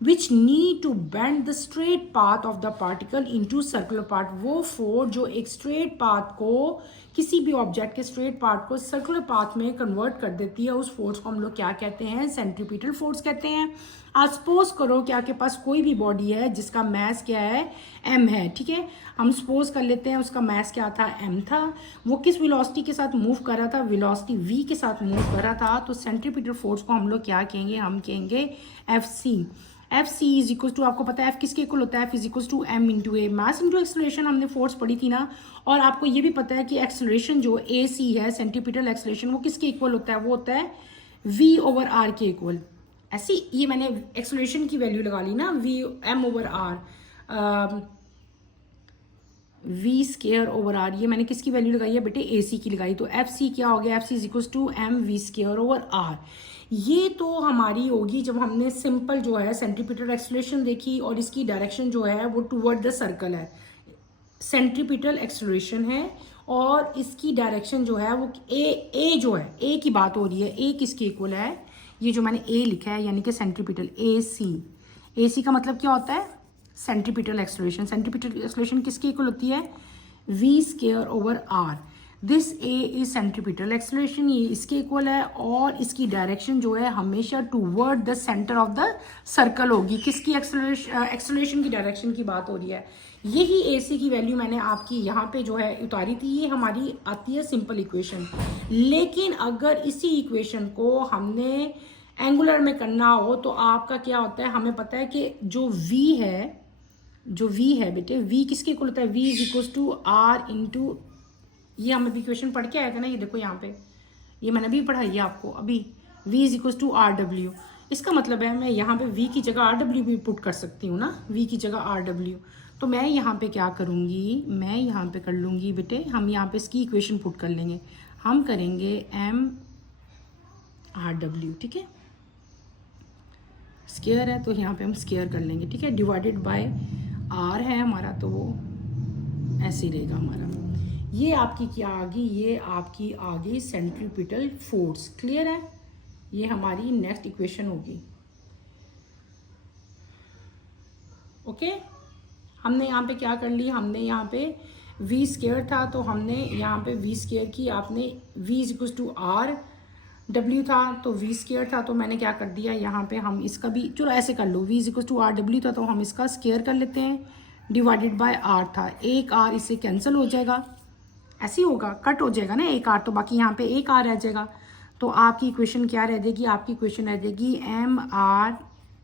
which need to bend the straight path of the particle into circular path। वो फोर्स जो एक स्ट्रेट पाथ को, किसी भी ऑब्जेक्ट के स्ट्रेट पाथ को सर्कुलर पाथ में कन्वर्ट कर देती है, उस फोर्स को हम लोग क्या कहते हैं, सेंट्रीपिटल फोर्स कहते हैं। आज सपोज करो कि आपके पास कोई भी बॉडी है जिसका मास क्या है, m है, ठीक है। हम सपोज कर लेते हैं उसका मास क्या था, m था। वो किस वेलोसिटी के साथ मूव कर रहा था, वेलोसिटी v के साथ मूव कर रहा था। तो सेंट्रीपिटल फोर्स को हम लोग क्या कहेंगे, हम कहेंगे Fc। F C is equal to, आपको पता है एफ किसके इक्वल होता है, F is equal to M into A, mass into acceleration, हमने फोर्स पढ़ी थी ना। और आपको ये भी पता है कि एक्सेलरेशन जो ए सी है, सेंट्रीपिटल एक्सेलरेशन, वो किसके इक्वल होता है, वो होता है वी ओवर आर के इक्वल। ऐसी ये मैंने एक्सेलरेशन की वैल्यू लगा ली ना, V M over R, V square over R, ये मैंने किसकी वैल्यू लगाई है बेटे, ए सी की लगाई। तो एफ सी क्या हो गया, F C is equal to M V square over R. ये तो हमारी होगी जब हमने सिंपल जो है सेंट्रीपिटल एक्सेलरेशन देखी और इसकी डायरेक्शन जो है वो टुवर्ड द सर्कल है, सेंट्रीपिटल एक्सेलरेशन है। और इसकी डायरेक्शन जो है वो ए जो है, ए की बात हो रही है, ए किसके इक्वल है, ये जो मैंने ए लिखा है यानी कि सेंट्रीपिटल ए सी का मतलब क्या होता है, सेंट्रीपिटल एक्सेलरेशन। सेंट्रीपिटल एक्सेलरेशन किसके इक्वल होती है, V square over R. This A is centripetal acceleration, ये इसके इक्वल है। और इसकी डायरेक्शन जो है हमेशा toward the centre of the circle होगी। किसकी एक्सेलरेशन की डायरेक्शन की बात हो रही है। यही ए सी की वैल्यू मैंने आपकी यहाँ पे जो है उतारी थी, ये हमारी आती है सिंपल इक्वेशन। लेकिन अगर इसी इक्वेशन को हमने एंगुलर में करना हो तो आपका क्या होता है, हमें पता है कि जो v है जो v है बेटे, v किसके इक्वल होता है, v is equal to r into, ये हम अभी इक्वेशन पढ़ के आए थे ना, ये देखो यहाँ पे, ये मैंने अभी पढ़ाई है आपको अभी, v is equal to R W. इसका मतलब है मैं यहाँ पे v की जगह आर डब्ल्यू भी पुट कर सकती हूँ ना, v की जगह आर डब्ल्यू। तो मैं यहाँ पे क्या करूँगी, मैं यहाँ पे कर लूँगी बेटे, हम यहाँ पे इसकी इक्वेशन पुट कर लेंगे, हम करेंगे m आर डब्ल्यू, ठीक है, स्केयर है तो यहाँ पे हम स्केयर कर लेंगे, ठीक है, डिवाइडेड बाय r है हमारा, तो वो ऐसे ही रहेगा हमारा। ये आपकी क्या आ गई, ये आपकी आ गई सेंट्रीपिटल फोर्स। क्लियर है, ये हमारी नेक्स्ट इक्वेशन होगी। ओके, हमने यहाँ पे क्या कर लिया, हमने यहाँ पे v स्केयर था तो हमने यहाँ पे v स्केयर की, आपने v is equal to R W था तो v स्केयर था, तो मैंने क्या कर दिया यहाँ पे, हम इसका भी, चलो ऐसे कर लो, v is equal to R W था तो हम इसका स्केयर कर लेते हैं, डिवाइडेड बाय r था, एक r इससे कैंसिल हो जाएगा, ऐसे ही होगा, कट हो जाएगा ना एक r, तो बाकी यहाँ पे एक r रह जाएगा। तो आपकी इक्वेशन क्या रह जाएगी, आपकी इक्वेशन रह जाएगी एम आर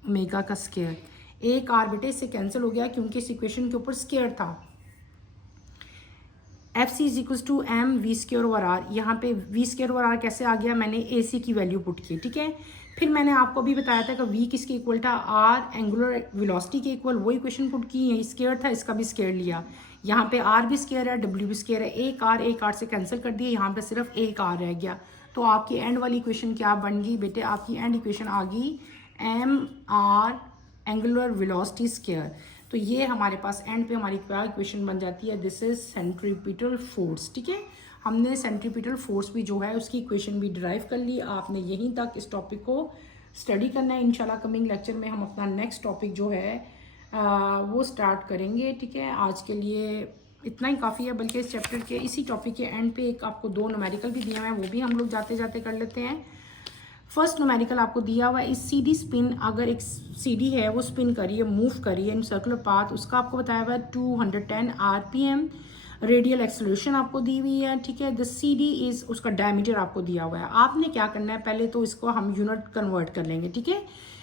ओमेगा का स्केयर। एक r बेटे इससे कैंसिल हो गया क्योंकि इस इक्वेशन के ऊपर स्केयर था। F C is equal to M V square over R, यहाँ पे वी स्केयर ओवर आर कैसे आ गया, मैंने ए सी की वैल्यू पुट की, ठीक है। फिर मैंने आपको अभी बताया था कि वी किसके इक्वल था, आर एंगुलर वेलोसिटी के इक्वल, वो इक्वेशन पुट की, यही स्केयर था, इसका भी स्केयर लिया, यहाँ पे आर भी स्केयर है, डब्ल्यू भी स्केयर है, एक आर से कैंसिल कर दिया, यहाँ पे सिर्फ एक आर रह गया। तो आपकी एंड वाली इक्वेशन क्या बन गई बेटे, आपकी एंड इक्वेशन आ गई M R angular velocity square. तो ये हमारे पास एंड पे हमारी क्या इक्वेशन बन जाती है, दिस इज सेंट्रीपिटल फोर्स, ठीक है। हमने सेंट्रीपिटल फोर्स भी जो है उसकी इक्वेशन भी डिराइव कर ली। आपने यहीं तक इस टॉपिक को स्टडी करना है। इंशाल्लाह कमिंग लेक्चर में हम अपना नेक्स्ट टॉपिक जो है वो स्टार्ट करेंगे, ठीक है। आज के लिए इतना ही काफ़ी है, बल्कि इस चैप्टर के इसी टॉपिक के एंड पे एक आपको 2 न्यूमेरिकल भी दिए हुए हैं, वो भी हम लोग जाते जाते कर लेते हैं। फर्स्ट न्यूमेरिकल आपको दिया हुआ है, इस सीडी स्पिन, अगर एक सीडी है वो स्पिन करिए, मूव करिए इन सर्कुलर पाथ, उसका आपको बताया हुआ है 210 आरपीएम, रेडियल एक्सेलरेशन आपको दी हुई है, ठीक है। द सीडी इज, उसका डायमीटर आपको दिया हुआ है। आपने क्या करना है, पहले तो इसको हम यूनिट कन्वर्ट कर लेंगे, ठीक है।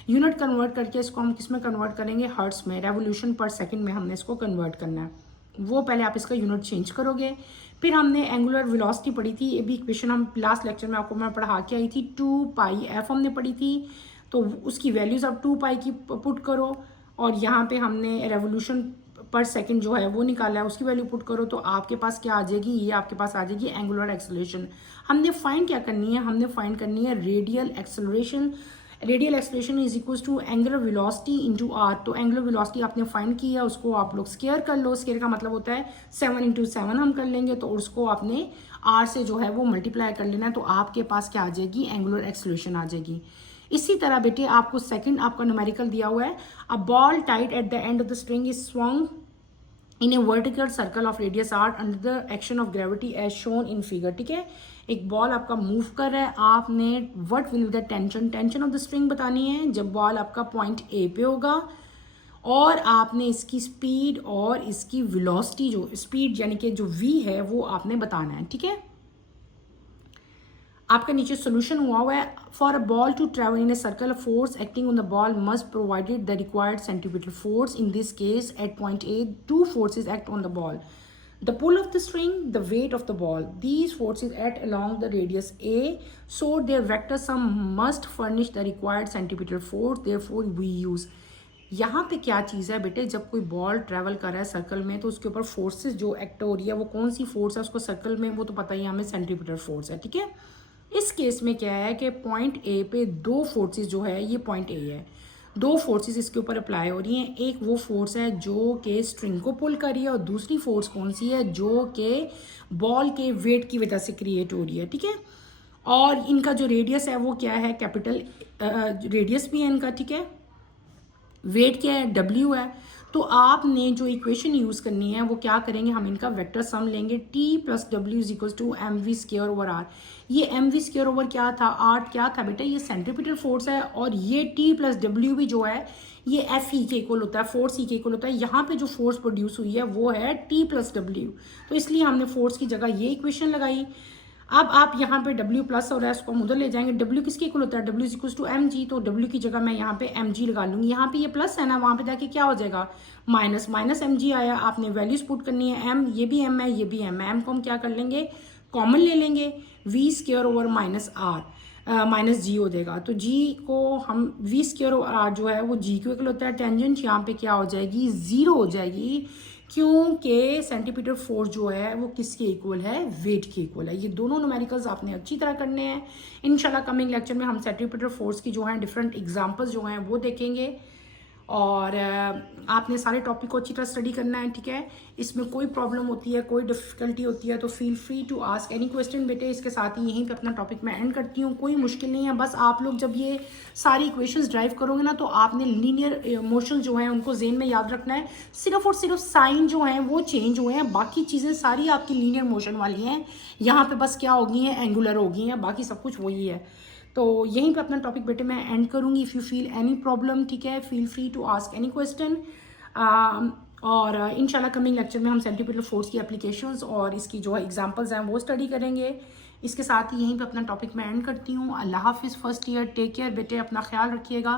यूनिट कन्वर्ट करके इसको हम किस में कन्वर्ट करेंगे, हर्ट्स में, रेवोल्यूशन पर सेकेंड में हमने इसको कन्वर्ट करना है। वो पहले आप इसका यूनिट चेंज करोगे। फिर हमने एंगुलर वेलोसिटी पढ़ी थी, ये भी इक्वेशन हम लास्ट लेक्चर में आपको मैं पढ़ा के आई थी, 2 पाई एफ हमने पढ़ी थी, तो उसकी वैल्यूज आप 2 पाई की पुट करो, और यहाँ पे हमने रेवोल्यूशन पर सेकंड जो है वो निकाला है, उसकी वैल्यू पुट करो, तो आपके पास क्या आ जाएगी, ये आपके पास आ जाएगी एंगुलर एक्सेलरेशन। हमने फाइंड क्या करनी है, हमने फाइंड करनी है radial acceleration. Radial acceleration is equal to angular velocity into R. तो एंगुलर वेलोसिटी आपने फाइंड की है, उसको आप लोग स्केयर कर लो। स्केयर का मतलब होता है 7 इंटू 7 हम कर लेंगे, तो उसको आपने आर से जो है वो मल्टीप्लाई कर लेना है, तो आपके पास क्या आ जाएगी, एंगुलर एक्सेलरेशन आ जाएगी। इसी तरह बेटे आपको सेकंड आपका न्यूमेरिकल दिया हुआ है, a ball tied at the end of the string is swung in a vertical circle of radius R under the action of gravity as shown in figure, ठीक है। एक बॉल आपका मूव कर रहा है, आपने what will the tension of the string बतानी है जब बॉल आपका पॉइंट ए पे होगा, और आपने इसकी स्पीड और इसकी वेलोसिटी, जो स्पीड यानी कि जो v है वो आपने बताना है, ठीक है। आपका नीचे सोल्यूशन हुआ है, for a ball to travel in a circle force acting on the ball must provided the required centimetre force. In this case at point A 2 forces act on the ball, the pull of the string, the weight of the ball. These forces act along the radius a, so their vector sum must furnish the required centripetal force, therefore we use। यहाँ पे क्या चीज़ है बेटे, जब कोई बॉल ट्रैवल कर रहा है सर्कल में तो उसके ऊपर फोर्सेस जो एक्ट हो रही है वो कौन सी फोर्स है, उसको सर्कल में वो तो पता ही हमें सेंटीमीटर फोर्स है, ठीक है। इस केस में क्या है कि पॉइंट ए पे 2 फोर्सेस जो है, ये पॉइंट ए है, 2 फोर्सेस इसके ऊपर अप्लाई हो रही हैं। एक वो फोर्स है जो कि स्ट्रिंग को पुल कर रही है, और दूसरी फोर्स कौन सी है, जो कि बॉल के वेट की वजह से क्रिएट हो रही है, ठीक है। और इनका जो रेडियस है वो क्या है, कैपिटल रेडियस भी है इनका, ठीक है। वेट क्या है, W है। तो आपने जो इक्वेशन यूज़ करनी है वो क्या करेंगे, हम इनका वेक्टर सम लेंगे, T plus W is equal to M V square over R. ये एम वी स्क्वायर ओवर क्या था, आर क्या था बेटा, ये सेंट्रीपिटल फोर्स है, और ये T प्लस डब्ल्यू भी जो है ये एफ ई के इक्वल होता है, फोर्स ई के इक्वल होता है। यहाँ पे जो फोर्स प्रोड्यूस हुई है वो है T प्लस डब्ल्यू, तो इसलिए हमने फोर्स की जगह ये इक्वेशन लगाई। अब आप यहाँ पे W प्लस और S को हम उधर ले जाएंगे। W किसके इक्वल होता है? W is equal to mg, तो W की जगह मैं यहाँ पे mg लगा लूंगी। यहाँ पे ये प्लस है ना, वहाँ पे जाके क्या हो जाएगा? माइनस, माइनस mg आया। आपने वैल्यूज पुट करनी है, m ये भी m है, ये भी m है। m को हम क्या कर लेंगे? कॉमन ले लेंगे, v square over minus r minus g हो जाएगा। तो g को हम v स्क्वायर ओवर r जो है वो g के इक्वल होता है। टेंजेंट यहाँ पे क्या हो जाएगी? 0 हो जाएगी, क्योंकि सेंटीमीटर फोर्स जो है वो किसके इक्वल है? वेट के इक्वल है। ये दोनों न्यूमेरिकल्स आपने अच्छी तरह करने हैं। इंशाल्लाह कमिंग लेक्चर में हम सेंटीमीटर फोर्स की जो है डिफरेंट एग्जांपल्स जो हैं वो देखेंगे, और आपने सारे टॉपिक को अच्छी तरह स्टडी करना है, ठीक है। इसमें कोई प्रॉब्लम होती है, कोई डिफिकल्टी होती है तो feel free to ask any question बेटे। इसके साथ ही यहीं पे अपना टॉपिक मैं एंड करती हूँ। कोई मुश्किल नहीं है, बस आप लोग जब ये सारी इक्वेशंस ड्राइव करोगे ना, तो आपने लीनियर मोशन जो है उनको जेन में याद रखना है। सिर्फ और सिर्फ साइन जो है वो चेंज हुए हैं, बाकी चीज़ें सारी आपकी लीनियर मोशन वाली हैं। यहाँ पे बस क्या होगी हैं? एंगुलर होगी हैं, बाकी सब कुछ वही है। तो यहीं पे अपना टॉपिक बेटे मैं एंड करूंगी। If you feel any problem, ठीक है, feel free to ask any question. और इंशाल्लाह कमिंग लेक्चर में हम सेंटीमीटर फोर्स की एप्लीकेशंस और इसकी जो है एग्जांपल्स हैं वो स्टडी करेंगे। इसके साथ ही यहीं पे अपना टॉपिक मैं एंड करती हूँ। अल्लाह हाफिज़। फर्स्ट ईयर, टेक केयर बेटे, अपना ख्याल रखिएगा।